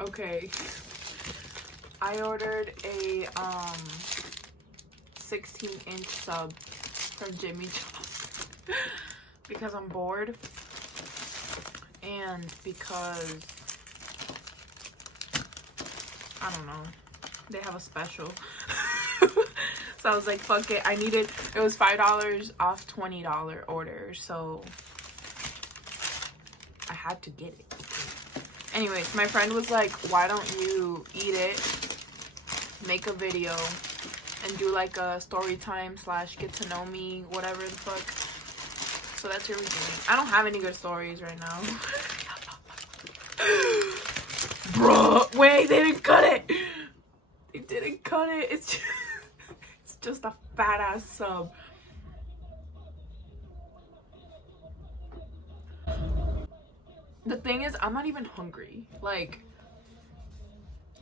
Okay, I ordered a 16-inch sub from Jimmy John's because I'm bored and because I don't know, they have a special. So I was like, fuck it. It was $5 off $20 order, so I had to get it. Anyways, my friend was like, why don't you eat it, make a video, and do like a story time / get to know me, whatever the fuck. So that's what we're doing. I don't have any good stories right now. Bruh, wait, they didn't cut it. They didn't cut it. It's just a fat ass sub. The thing is, I'm not even hungry. Like,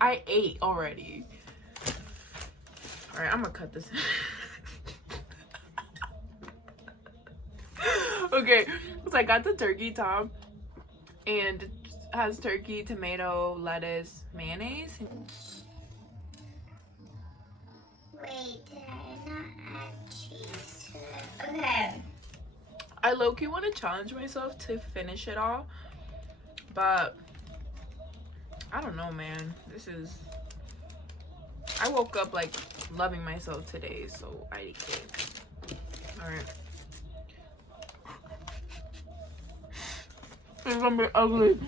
I ate already. Alright, I'm gonna cut this. Okay, so I got the turkey top, and it has turkey, tomato, lettuce, mayonnaise. Wait, did I not add cheese to it? Okay. I low-key want to challenge myself to finish it all, but I don't know, man. I woke up like loving myself today, so I ate cake. Alright. It's gonna be ugly.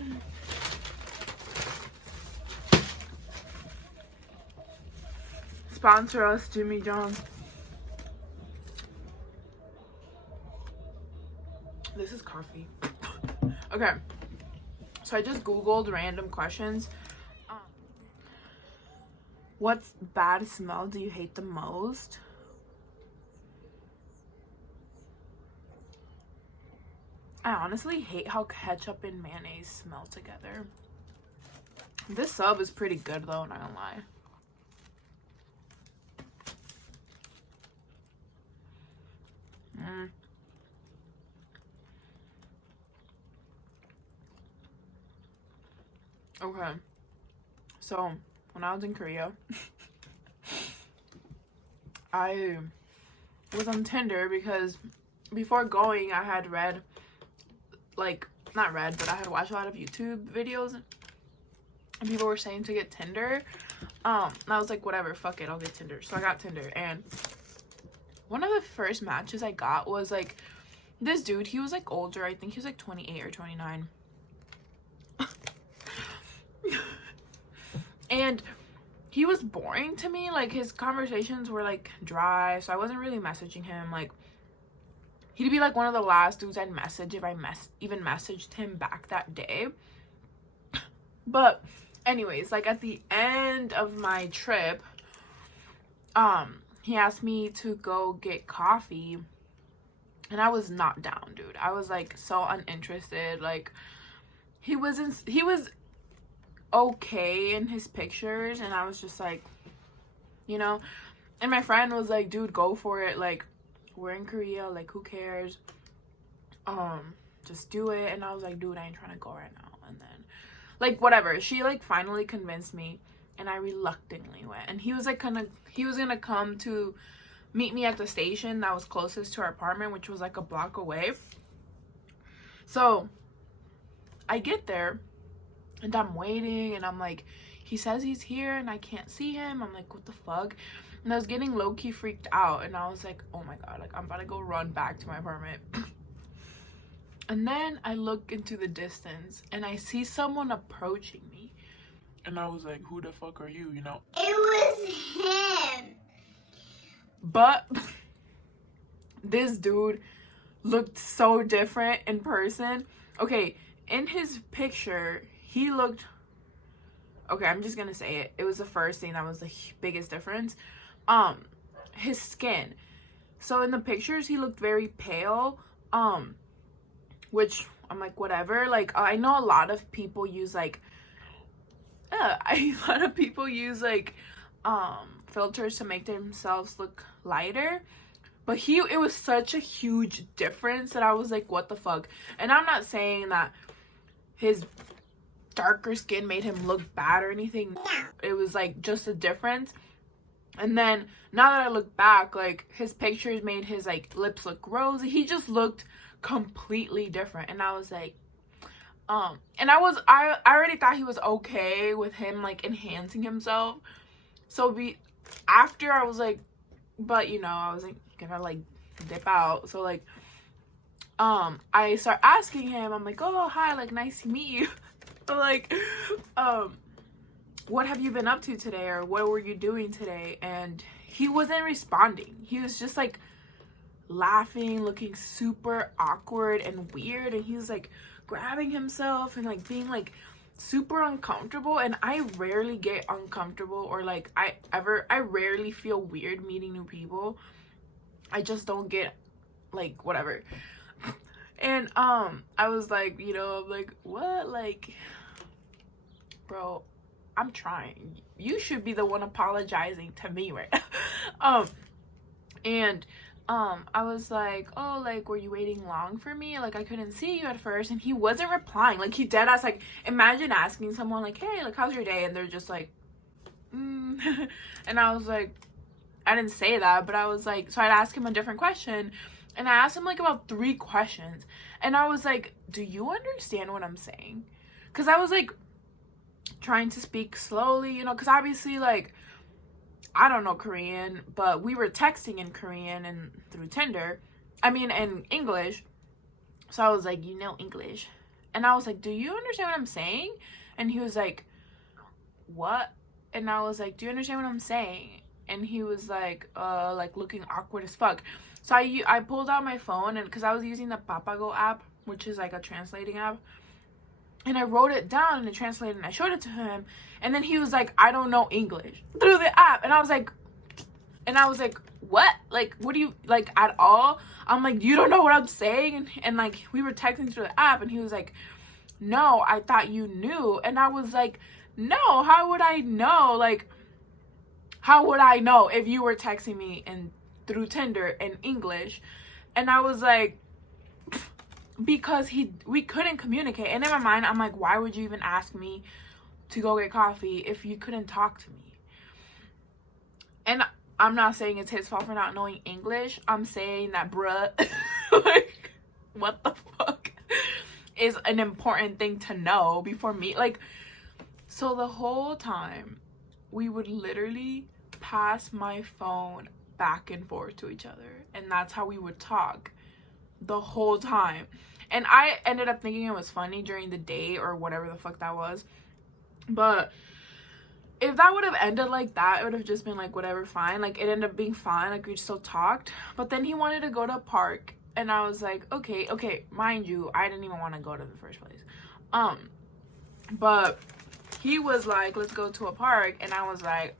Sponsor us, Jimmy John's. This is coffee. Okay. So I just googled random questions. What bad smell do you hate the most? I honestly hate how ketchup and mayonnaise smell together. This sub is pretty good though, not gonna lie. Okay, so when I was in Korea, I was on Tinder because before going I had read, like, not read, but I had watched a lot of YouTube videos and people were saying to get Tinder. And I was like, whatever, fuck it, I'll get Tinder. So I got Tinder, and one of the first matches I got was like this dude. He was like older. I think he was like 28 or 29. And he was boring to me. Like, his conversations were like dry, so I wasn't really messaging him. Like, he'd be like one of the last dudes I'd message if I even messaged him back that day. But anyways, like at the end of my trip, he asked me to go get coffee, and I was not down, dude. I was like so uninterested. Like, he was okay in his pictures, and I was just like, you know. And my friend was like, dude, go for it, like, we're in Korea, like, who cares, just do it. And I was like, dude, I ain't trying to go right now. And then, like, whatever, she like finally convinced me, and I reluctantly went. And he was like he was gonna come to meet me at the station that was closest to our apartment, which was like a block away. So I get there and I'm waiting, and I'm like, he says he's here and I can't see him. I'm like, what the fuck? And I was getting low-key freaked out, and I was like, oh my god, like, I'm about to go run back to my apartment. And then I look into the distance and I see someone approaching me, and I was like, who the fuck are you, you know? It was him. But this dude looked so different in person. Okay, in his picture, he looked, okay, I'm just gonna say it. It was the first thing that was the biggest difference. His skin. So in the pictures, he looked very pale. Which I'm like, whatever. Like, I know a lot of people use like, filters to make themselves look lighter. But it was such a huge difference that I was like, what the fuck? And I'm not saying that his darker skin made him look bad or anything. It was like just a difference. And then now that I look back, like his pictures made his like lips look rosy. He just looked completely different. And I was like, and I already thought he was okay with him like enhancing himself. So after I was like, but you know, I was like gonna like dip out. So like I start asking him, I'm like, oh hi, like nice to meet you. Like what have you been up to today, or what were you doing today? And he wasn't responding. He was just like laughing, looking super awkward and weird, and he was like grabbing himself and like being like super uncomfortable. And I rarely get uncomfortable, or like I rarely feel weird meeting new people. I just don't get like whatever. And I was like, you know, I'm like, what? Like, bro, I'm trying. You should be the one apologizing to me, right? And I was like, oh, like, were you waiting long for me? Like, I couldn't see you at first. And he wasn't replying. Like, he dead ass, like, imagine asking someone, like, hey, like, how's your day? And they're just like, And I was like, I didn't say that, but I was like, so I'd ask him a different question. And I asked him, like, about 3 questions. And I was like, do you understand what I'm saying? Because I was, like, trying to speak slowly, you know, because obviously, like, I don't know Korean, but we were texting in Korean and through Tinder. I mean, in English. So I was like, you know English. And I was like, do you understand what I'm saying? And he was like, what? And I was like, do you understand what I'm saying? And he was like looking awkward as fuck. So I pulled out my phone, and because I was using the Papago app, which is like a translating app. And I wrote it down and it translated, and I showed it to him. And then he was like, I don't know English, through the app. And I was like, what? Like, what do you, like, at all? I'm like, you don't know what I'm saying? And like, we were texting through the app, and he was like, no, I thought you knew. And I was like, no, how would I know? Like, how would I know if you were texting me and through Tinder in English? And I was like, because we couldn't communicate. And in my mind, I'm like, why would you even ask me to go get coffee if you couldn't talk to me? And I'm not saying it's his fault for not knowing English. I'm saying that, bruh, like, what the fuck is an important thing to know before me? Like, so the whole time we would literally pass my phone back and forth to each other, and that's how we would talk the whole time. And I ended up thinking it was funny during the date or whatever the fuck that was. But if that would have ended like that, it would have just been like, whatever, fine. Like, it ended up being fine. Like, we still talked. But then he wanted to go to a park. And I was like, okay, mind you, I didn't even want to go to the first place. But he was like, let's go to a park. And I was like,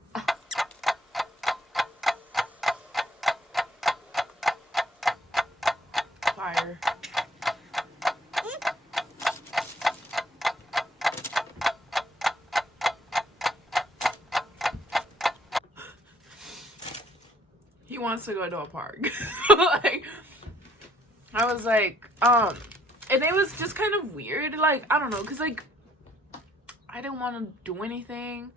fire. He wants to go to a park. Like, I was like, and it was just kind of weird. Like, I don't know, because, like, I didn't want to do anything.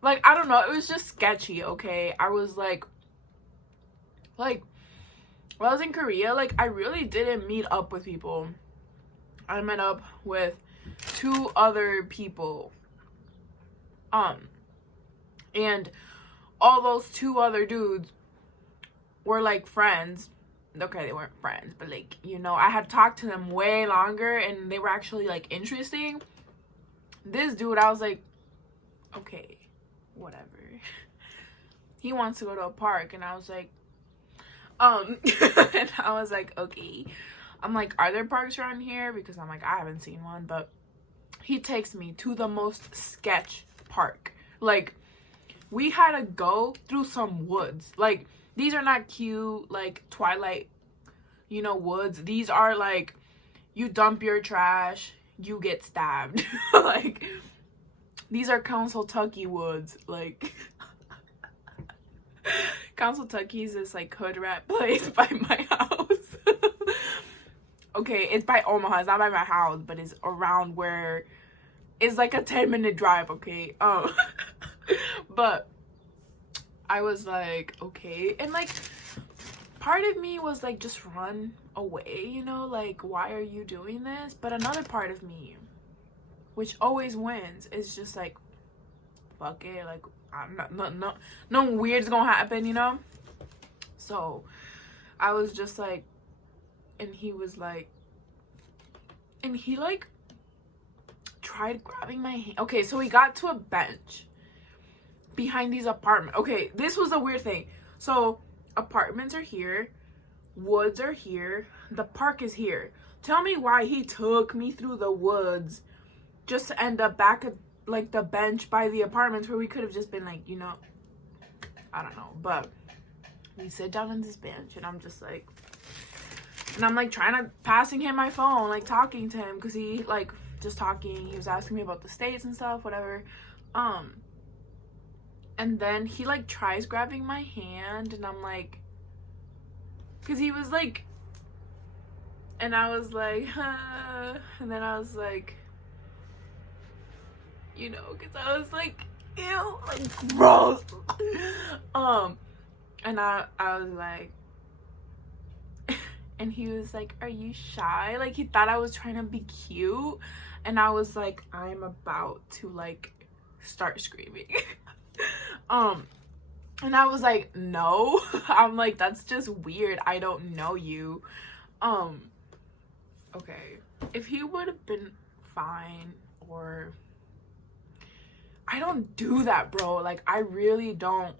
Like, I don't know. It was just sketchy, okay? I was like, when I was in Korea, like, I really didn't meet up with people. I met up with 2 other people. And all those 2 other dudes were, like, friends. Okay, they weren't friends, but, like, you know, I had talked to them way longer, and they were actually, like, interesting. This dude, I was like, okay, whatever. He wants to go to a park, and I was like, and I was like, okay. I'm like, are there parks around here? Because I'm like, I haven't seen one. But he takes me to the most sketch park. Like, we had to go through some woods. Like, these are not cute, like, Twilight, you know, woods. These are, like, you dump your trash, you get stabbed. Like, these are Council Tucky woods. Like, Council Tucky is this, like, hood rat place by my house. Okay, it's by Omaha. It's not by my house, but it's around where is like a 10-minute drive, okay? But I was like, okay. And like part of me was like, just run away, you know, like, why are you doing this? But another part of me, which always wins, is just like, fuck it, like, I'm not, no weird's gonna happen, you know? So I was just like, and he was like, and he like tried grabbing my hand. Okay, so we got to a bench behind these apartments. Okay, this was the weird thing. So apartments are here, woods are here, the park is here. Tell me why he took me through the woods just to end up back at like the bench by the apartments, where we could have just been like, you know, I don't know. But we sit down on this bench, and I'm just like, and I'm like trying to passing him my phone, like talking to him, because he like just talking. He was asking me about the states and stuff, whatever. And then he like tries grabbing my hand, and I'm like, because he was like, and I was like, and then I was like, you know, because I was like, ew, like gross. And I was like, and he was like, are you shy? Like, he thought I was trying to be cute. And I was like, I'm about to like start screaming. And I was like, no. I'm like, that's just weird, I don't know you. Okay, if he would have been fine, or I don't do that, bro. Like, I really don't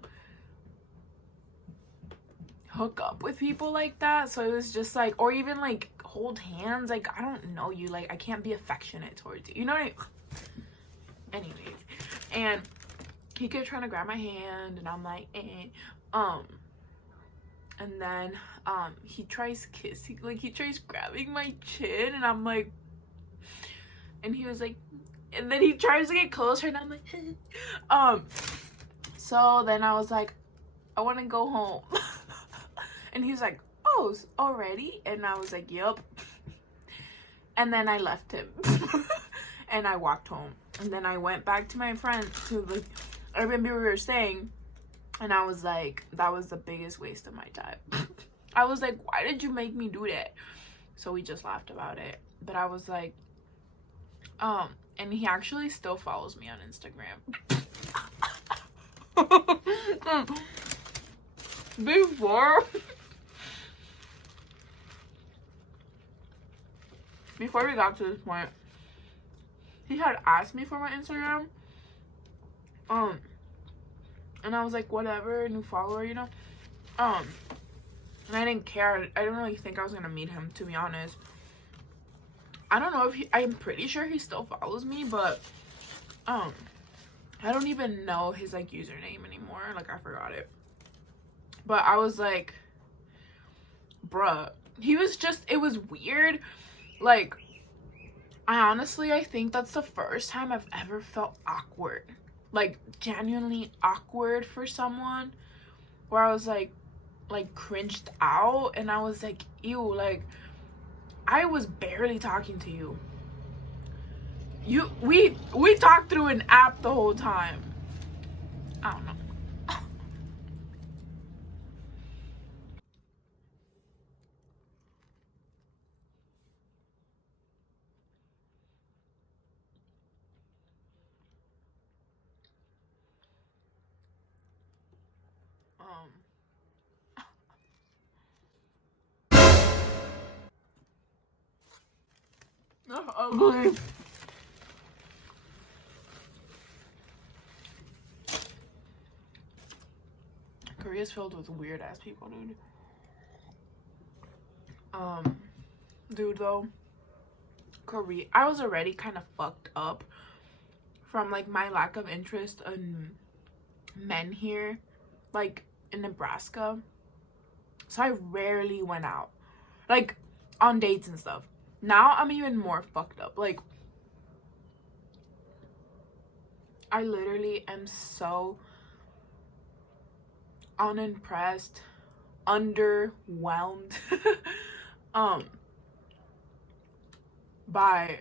hook up with people like that. So it was just like, or even like hold hands. Like, I don't know you. Like, I can't be affectionate towards you. You know what I mean? Anyways, and he kept trying to grab my hand, and I'm like, and then he tries kissing, like he tries grabbing my chin, and I'm like, and he was like, and then he tries to get closer, and I'm like, so then I was like, I want to go home. And he was like, oh, already? And I was like, yep. And then I left him. And I walked home, and then I went back to my friend, to the Airbnb we were staying, and I was like, that was the biggest waste of my time. I was like, why did you make me do that? So we just laughed about it. But I was like, and he actually still follows me on Instagram. Before we got to this point, he had asked me for my Instagram. And I was like, whatever, new follower, you know. And I didn't care. I didn't really think I was gonna meet him, to be honest. I don't know if I'm pretty sure he still follows me, but I don't even know his like username anymore. Like, I forgot it. But I was like, bruh, he was just, it was weird. Like, I think that's the first time I've ever felt awkward, like genuinely awkward for someone, where I was like cringed out, and I was like, ew, like I was barely talking to you. We talked through an app the whole time. I don't know. Ugly. Korea's filled with weird ass people, dude. Dude, though, Korea, I was already kind of fucked up from like my lack of interest in men here, like in Nebraska. So I rarely went out, like on dates and stuff. Now I'm even more fucked up. Like, I literally am so unimpressed, underwhelmed by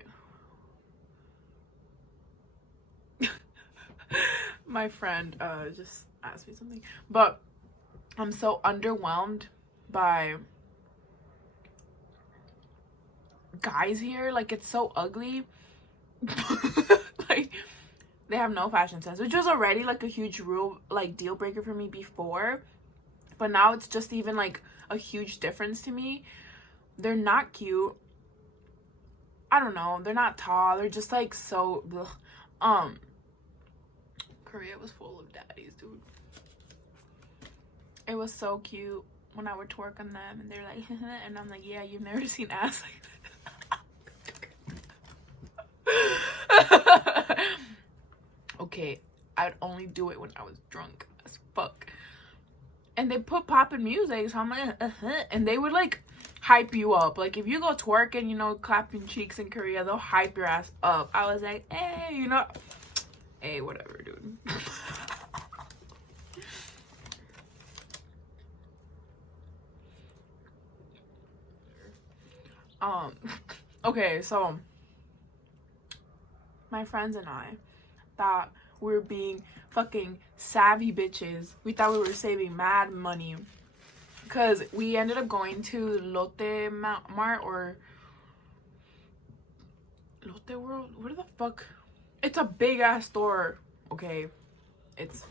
My friend just asked me something, but I'm so underwhelmed by guys here. Like, it's so ugly. Like, they have no fashion sense, which was already like a huge rule, like deal breaker for me before, but now it's just even like a huge difference to me. They're not cute. I don't know, they're not tall, they're just like so ugh. Korea was full of daddies, dude. It was so cute when I would twerk on them and they're like and I'm like, yeah, you've never seen ass like that. Okay, I'd only do it when I was drunk as fuck. And they put poppin' music, so I'm like, and they would like hype you up. Like, if you go twerking, you know, clapping cheeks in Korea, they'll hype your ass up. I was like, hey, you know, hey, whatever, dude. Okay, so my friends and I thought we were being fucking savvy bitches. We thought we were saving mad money because we ended up going to Lotte Mart or Lotte World. Where the fuck? It's a big ass store. Okay, it's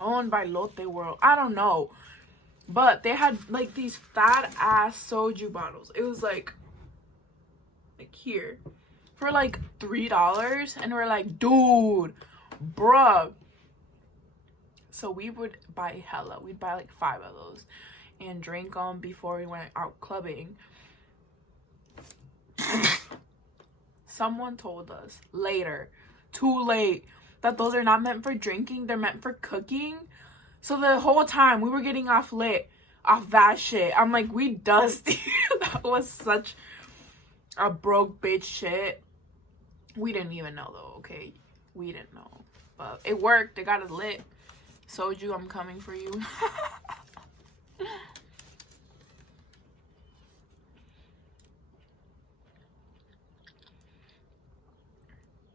owned by Lotte World. I don't know, but they had like these fat ass soju bottles. It was like here for like $3, and we're like, dude, bruh. So we would buy hella. We'd buy like 5 of those and drink them before we went out clubbing. Someone told us later, too late, that those are not meant for drinking, they're meant for cooking. So the whole time we were getting off lit off that shit. I'm like, we dusty. That was such a broke bitch shit. We didn't even know though, okay? We didn't know. But it worked. They got us lit. Soju, I'm coming for you.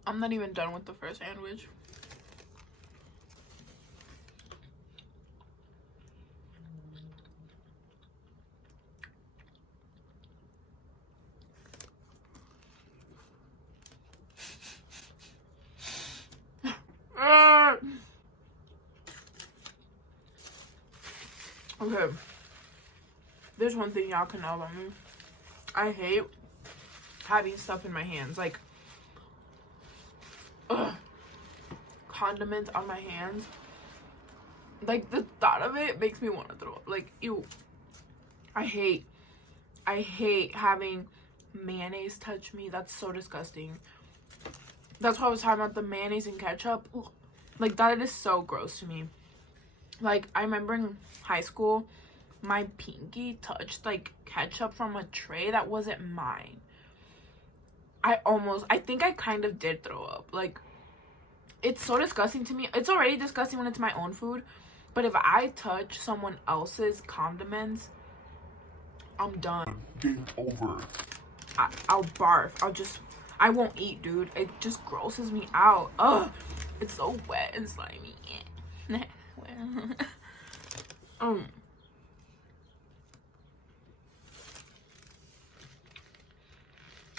I'm not even done with the first sandwich. Okay. There's one thing y'all can know about me. I hate having stuff in my hands. Like, condiments on my hands. Like, the thought of it makes me want to throw up. Like, ew. I hate having mayonnaise touch me. That's so disgusting. That's why I was talking about the mayonnaise and ketchup. Ugh. Like, that is so gross to me. Like, I remember in high school, my pinky touched like ketchup from a tray that wasn't mine. I think I kind of did throw up. Like, it's so disgusting to me. It's already disgusting when it's my own food, but if I touch someone else's condiments, I'm done. Game over. I'll barf. I won't eat, dude. It just grosses me out. Ugh, it's so wet and slimy.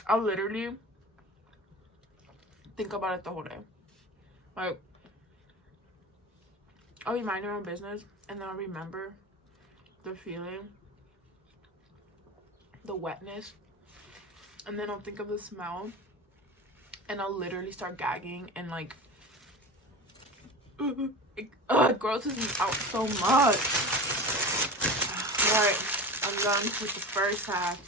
I'll literally think about it the whole day. Like, I'll be minding my own business, and then I'll remember the feeling, the wetness, and then I'll think of the smell, and I'll literally start gagging, and like, it grosses me out so much. Alright, I'm done with the first half.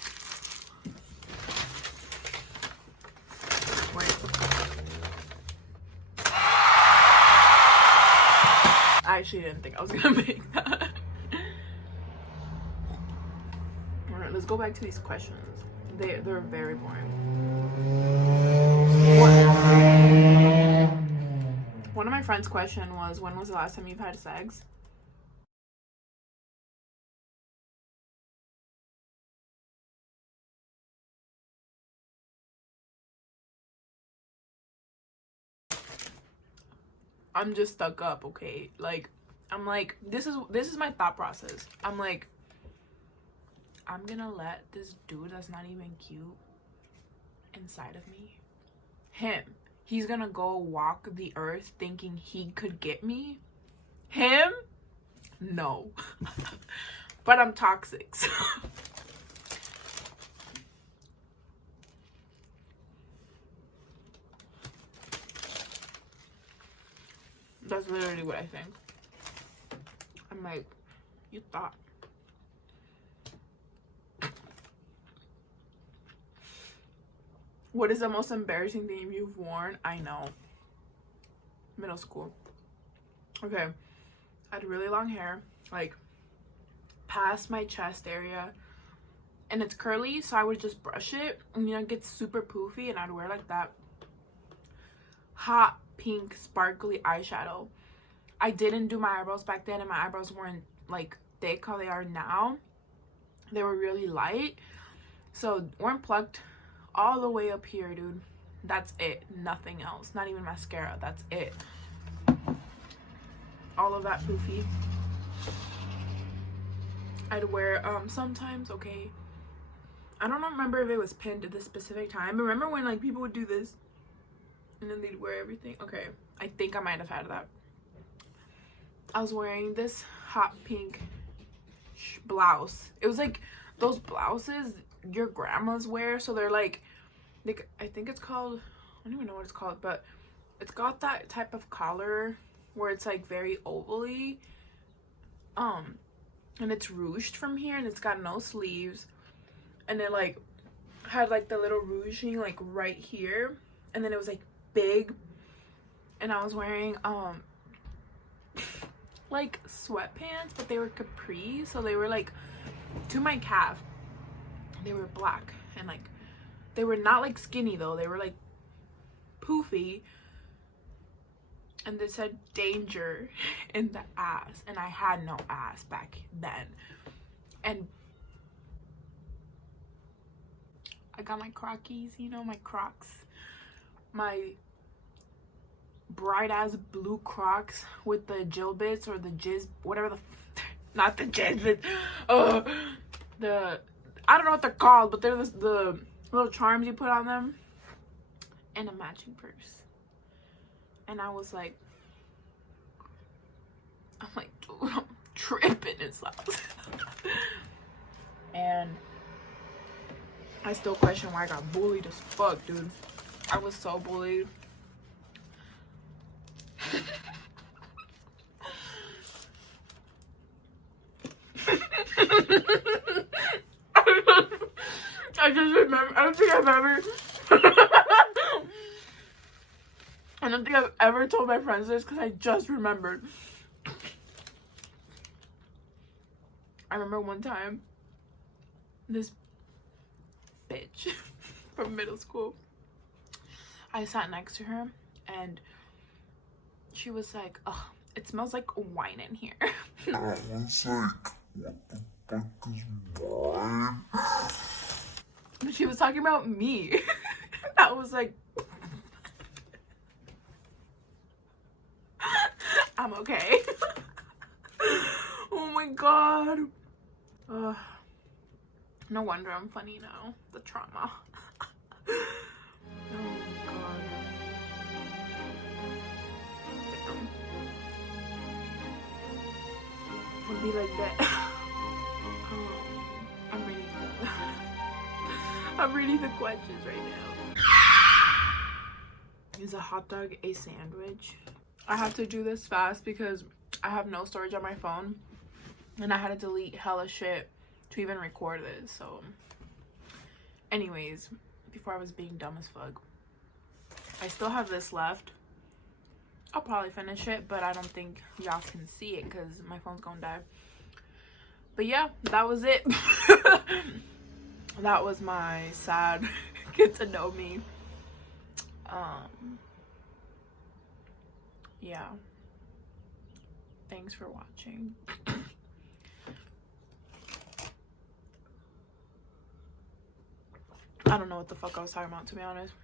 Wait. I actually didn't think I was gonna make that. Alright, let's go back to these questions. They're very boring. One of my friends' question was, when was the last time you've had sex? I'm just stuck up, okay? Like, I'm like, this is my thought process. I'm like, I'm gonna let this dude that's not even cute inside of me, him, he's gonna go walk the earth thinking he could get me? Him? No. But I'm toxic, so. That's literally what I think. I'm like, you thought. What is the most embarrassing thing you've worn? I know. Middle school. Okay. I had really long hair, like past my chest area. And it's curly, so I would just brush it. And you know, it gets super poofy, and I'd wear like that hot pink sparkly eyeshadow. I didn't do my eyebrows back then, and my eyebrows weren't like thick how they are now. They were really light, so weren't plucked all the way up here, dude. That's it. Nothing else. Not even mascara. That's it. All of that poofy. I'd wear sometimes, okay, I don't remember if it was pinned at this specific time. Remember when like people would do this and then they'd wear everything? Okay, I think I might have had that. I was wearing this hot pink blouse. It was like those blouses your grandmas wear, so they're like I think it's called, I don't even know what it's called, but it's got that type of collar where it's like very ovally, and it's ruched from here, and it's got no sleeves, and it like had like the little ruching like right here, and then it was like big, and I was wearing like sweatpants, but they were capri, so they were like to my calf. They were black, and like they were not like skinny though, they were like poofy, and they said danger in the ass, and I had no ass back then. And I got my Crockies, you know, my Crocs, my bright ass blue Crocs with the Jill bits or the jizz, whatever the not the jizz bits, the, I don't know what they're called, but they're the little charms you put on them, and a matching purse. And I was like, I'm like, dude, I'm tripping in this house. And I still question why I got bullied as fuck, dude. I was so bullied. I just remember, I don't think I've ever told my friends this, because I just remembered. I remember one time, this bitch from middle school, I sat next to her, and she was like, oh, it smells like wine in here. I was like, what the fuck is wine? She was talking about me. I was like, I'm okay. Oh my god. No wonder I'm funny now. The trauma. Oh my god. Damn. I'll be like that. I'm reading the questions right now. Is a hot dog a sandwich? I have to do this fast because I have no storage on my phone, and I had to delete hella shit to even record this. So anyways, before I was being dumb as fuck, I still have this left. I'll probably finish it, but I don't think y'all can see it because my phone's gonna die. But yeah, that was it. That was my sad get to know me. Yeah. Thanks for watching. I don't know what the fuck I was talking about, to be honest.